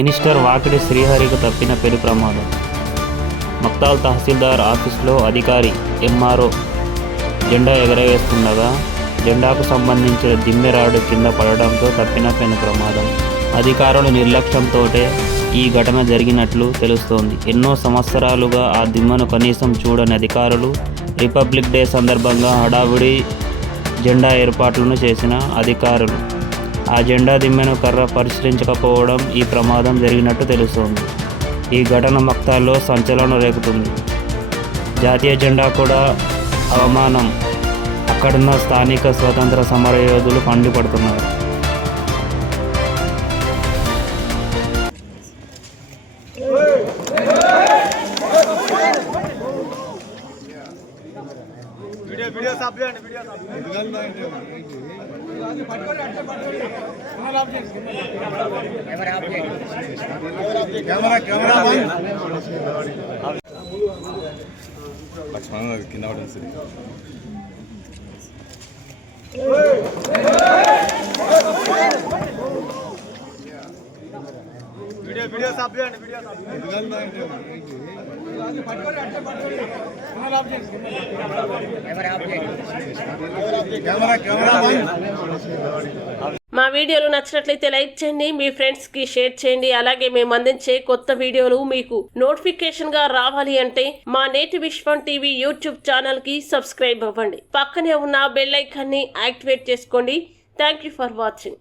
Minister Vakiti శ్రీహరికి తప్పిన పెను ప్రమాదం. మక్తాల్ తహసీల్దార్ ఆఫీసులో అధికారి ఎంఆర్ఓ జెండా ఎగరవేస్తుండగా జెండాకు సంబంధించిన దిమ్మెరాడు కింద పడడంతో తప్పిన పెను ప్రమాదం. అధికారుల నిర్లక్ష్యంతోటే ఈ ఘటన జరిగినట్లు తెలుస్తోంది. ఎన్నో సంవత్సరాలుగా ఆ దిమ్మను కనీసం చూడని అధికారులు రిపబ్లిక్ డే సందర్భంగా హడావుడి జెండా ఏర్పాట్లను చేసిన అధికారులు ఆ జెండా దిమ్మెను కర్ర పరిశీలించకపోవడం ఈ ప్రమాదం జరిగినట్టు తెలుస్తోంది. ఈ ఘటన మక్తాల్లో సంచలనం రేపుతుంది. జాతీయ జెండా కూడా అవమానం. అక్కడున్న స్థానిక స్వతంత్ర సమరయోధులు మండిపడుతున్నారు. కింద పడుతుంది. మా వీడియోలు నచ్చినట్లయితే లైక్ చేయండి, మీ ఫ్రెండ్స్ కి షేర్ చేయండి. అలాగే మేము అందించే కొత్త వీడియోలు మీకు నోటిఫికేషన్ గా రావాలి అంటే మా నేటి విశ్వం టీవీ యూట్యూబ్ ఛానల్ కి సబ్స్క్రైబ్ అవ్వండి. పక్కనే ఉన్న బెల్ ఐకాన్ ని యాక్టివేట్ చేసుకోండి. Thank you for watching.